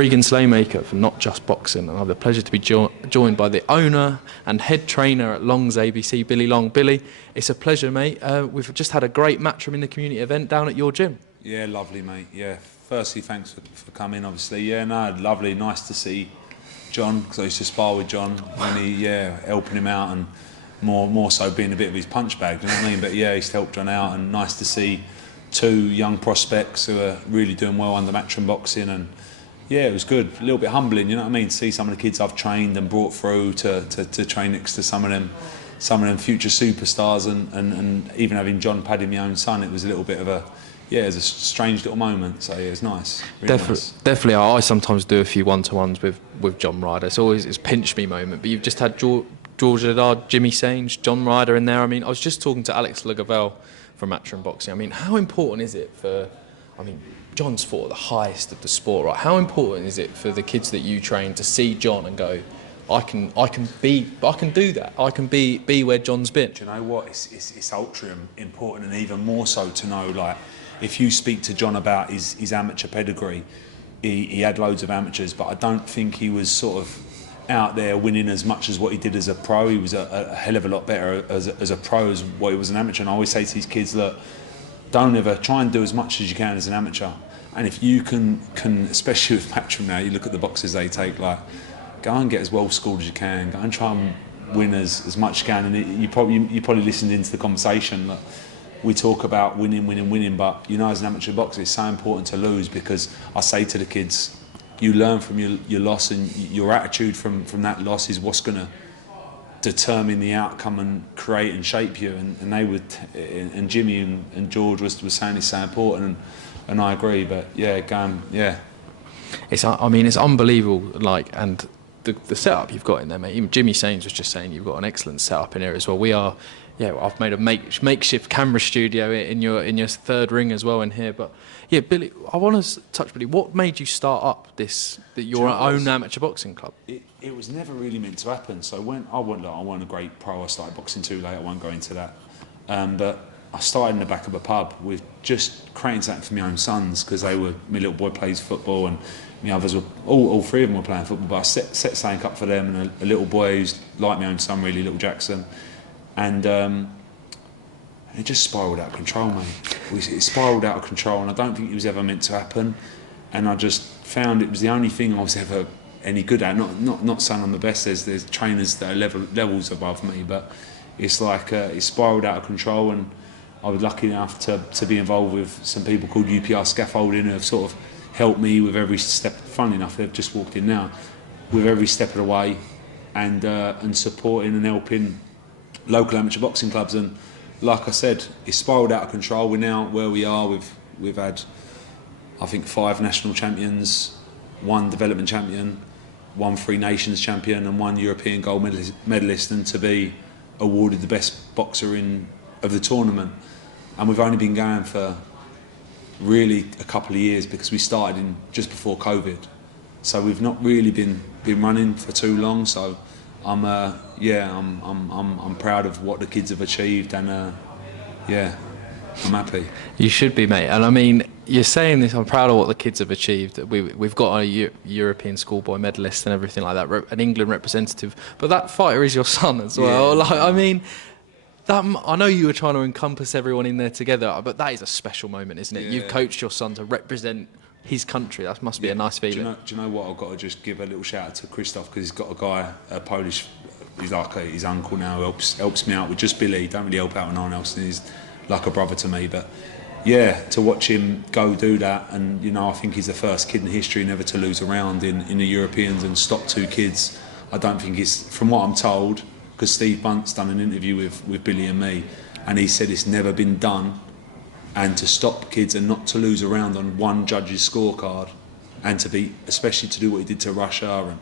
Regan Slaymaker for NotJustBoxing, and I have the pleasure to be joined by the owner and head trainer at Long's ABC, Billy Long. Billy, it's a pleasure, mate. We've just had a great Matchroom in the community event down at your gym. Yeah, lovely, mate. Yeah, firstly, thanks for coming, obviously. Yeah, no, lovely, nice to see John, because I used to spar with John when helping him out, and more so being a bit of his punch bag, you know what I mean? But yeah, he's helped John out, and nice to see two young prospects who are really doing well under Matchroom boxing. And yeah, it was good. A little bit humbling, you know what I mean? To see some of the kids I've trained and brought through to train next to some of them future superstars, and even having John padding my own son, it was a little bit of a, yeah, it was a strange little moment. So yeah, it was nice. Really nice. Definitely. I sometimes do a few one-to-ones with John Ryder. It's always a pinch me moment. But you've just had George Ledard, Jimmy Sainz, John Ryder in there. I mean, I was just talking to Alex Lagavelle from Matchroom Boxing. I mean, how important is it for, I mean, John's fought at the highest of the sport, right? How important is it for the kids that you train to see John and go, I can do that. I can be where John's been. Do you know what? It's ultra important, and even more so to know, like, if you speak to John about his amateur pedigree, he had loads of amateurs, but I don't think he was sort of out there winning as much as what he did as a pro. He was a hell of a lot better as a pro as what he was an amateur. And I always say to these kids, look, don't ever try and do as much as you can as an amateur. And if you can especially with Matchroom now, you look at the boxes they take, like, go and get as well schooled as you can, go and try and win as much as you can. And you probably listened into the conversation. Look, we talk about winning, but you know, as an amateur boxer, it's so important to lose, because I say to the kids, you learn from your loss, and your attitude from that loss is what's going to determine the outcome and create and shape you. And they would, and Jimmy and George was saying it's so important, and I agree. But yeah, I mean, it's unbelievable. Like, and the setup you've got in there, mate. Even Jimmy Sainz was just saying you've got an excellent setup in here as well. We are. Yeah, I've made a makeshift camera studio in your third ring as well in here. But yeah, Billy, I want to touch, Billy. What made you start up your own amateur boxing club? It was never really meant to happen. So when I wasn't a great pro. I started boxing too late. I won't go into that. But I started in the back of a pub with just creating something for my own sons, because my little boy plays football, and my others were all three of them were playing football. But I set something up for them, and a little boy who's like my own son, really, little Jackson. And it just spiralled out of control, mate. It spiralled out of control, and I don't think it was ever meant to happen. And I just found it was the only thing I was ever any good at. Not saying I'm the best. There's trainers that are levels above me, but it's like it spiralled out of control. And I was lucky enough to be involved with some people called UPR Scaffolding, who have sort of helped me with every step. Funny enough, they've just walked in now, with every step of the way, and supporting and helping local amateur boxing clubs. And like I said, it's spiralled out of control. We're now where we are. We've had, I think, 5 national champions, 1 development champion, 1 Three Nations champion, and 1 European gold medalist, and to be awarded the best boxer of the tournament. And we've only been going for really a couple of years, because we started just before COVID. So we've not really been running for too long. So I'm proud of what the kids have achieved, and I'm happy. You should be, mate. And I mean, you're saying this, I'm proud of what the kids have achieved. We've got a European schoolboy medalist and everything like that, an England representative. But that fighter is your son as well. Yeah. Like, I mean, I know you were trying to encompass everyone in there together, but that is a special moment, isn't it? Yeah. You've coached your son to represent his country. That must be a nice feeling. Do you know what? I've got to just give a little shout out to Christoph, because he's got a guy, a Polish, he's like his uncle now, who helps me out with just Billy. Don't really help out with no one else, and he's like a brother to me. But yeah, to watch him go do that, and you know, I think he's the first kid in history never to lose a round in the Europeans and stop 2 kids. I don't think it's, from what I'm told, because Steve Bunt's done an interview with Billy and me, and he said it's never been done. And to stop kids and not to lose a round on 1 judge's scorecard, and especially to do what he did to Russia,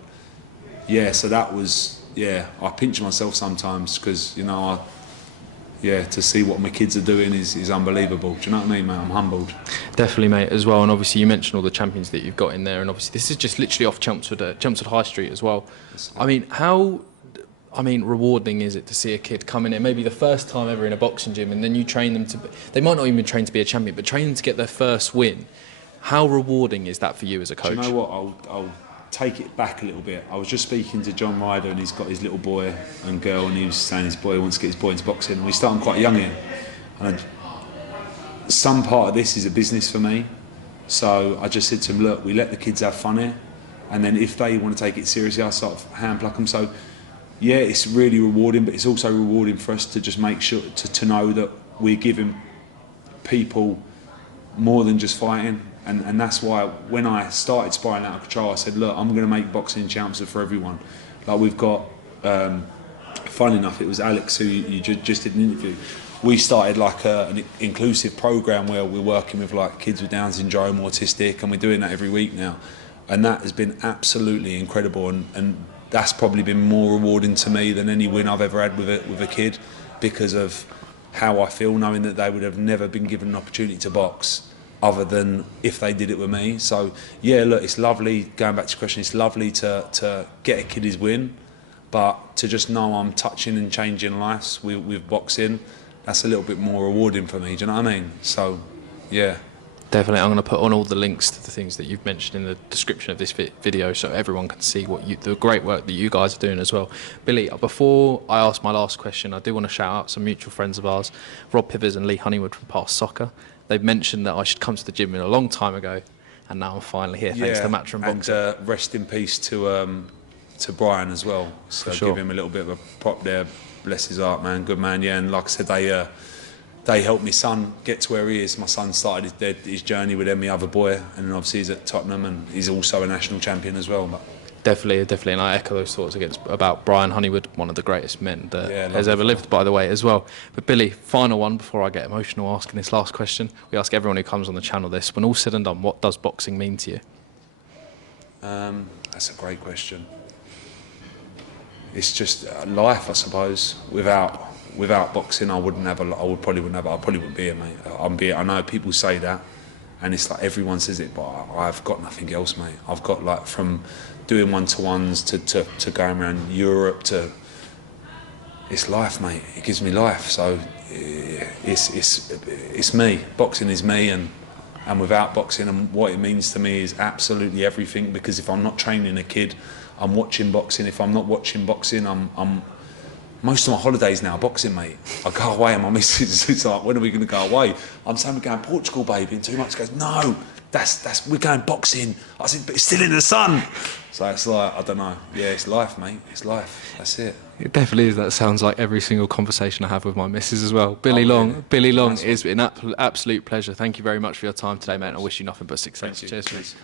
and so that was, I pinch myself sometimes, because you know, to see what my kids are doing is unbelievable. Do you know what I mean, mate? I'm humbled. Definitely, mate, as well. And obviously you mentioned all the champions that you've got in there, and obviously this is just literally off Chelmsford High Street as well. I mean, how rewarding is it to see a kid come in here, maybe the first time ever in a boxing gym, and then you train them they might not even train to be a champion, but train them to get their first win, How rewarding is that for you as a coach? Do you know what? I'll take it back a little bit. I was just speaking to John Ryder, and he's got his little boy and girl, and he was saying his boy wants to get his boy into boxing. And we started quite young here. And some part of this is a business for me. So I just said to him, look, we let the kids have fun here, and then if they want to take it seriously, I sort of hand pluck them. So yeah, it's really rewarding, but it's also rewarding for us to just make sure to know that we're giving people more than just fighting. And that's why when I started spiraling out of control, I said, look, I'm going to make boxing in Chelmsford for everyone. Like we've got, fun enough, it was Alex who you just did an interview. We started like an inclusive program where we're working with like kids with Down syndrome, autistic, and we're doing that every week now. And that has been absolutely incredible. And that's probably been more rewarding to me than any win I've ever had with a kid, because of how I feel knowing that they would have never been given an opportunity to box other than if they did it with me. So yeah, look, it's lovely, going back to your question, it's lovely to get a kid his win, but to just know I'm touching and changing lives with boxing, that's a little bit more rewarding for me, do you know what I mean? So yeah. Definitely, I'm going to put on all the links to the things that you've mentioned in the description of this video, so everyone can see the great work that you guys are doing as well. Billy, before I ask my last question, I do want to shout out some mutual friends of ours, Rob Pivers and Lee Honeywood from Past Soccer. They've mentioned that I should come to the gym a long time ago, and now I'm finally here, thanks to Matchroom Boxing. And rest in peace to Brian as well. So sure. Give him a little bit of a prop there. Bless his heart, man. Good man, yeah. And like I said, they helped my son get to where he is. My son started his journey with them, my other boy, and then obviously he's at Tottenham, and he's also a national champion as well. But Definitely, and I echo those thoughts about Brian Honeywood, one of the greatest men that has ever lived, by the way, as well. But Billy, final one before I get emotional asking this last question. We ask everyone who comes on the channel this. When all's said and done, what does boxing mean to you? That's a great question. It's just life, I suppose. Without boxing, I probably wouldn't be here, mate. I know people say that, and it's like everyone says it, but I've got nothing else, mate. I've got, like, from doing one-to-ones to going around Europe it's life, mate. It gives me life. So it's me. Boxing is me, and without boxing, and what it means to me is absolutely everything. Because if I'm not training a kid, I'm watching boxing. If I'm not watching boxing, I'm most of my holidays now boxing, mate. I go away and my missus is like, when are we going to go away? I'm saying we're going to Portugal, baby, in 2 months. She goes, no, we're going boxing. I said, but it's still in the sun. So it's like, I don't know. Yeah, it's life, mate. It's life. That's it. It definitely is. That sounds like every single conversation I have with my missus as well. Billy Long, it's been an absolute pleasure. Thank you very much for your time today, mate. I wish you nothing but success. Cheers, mate.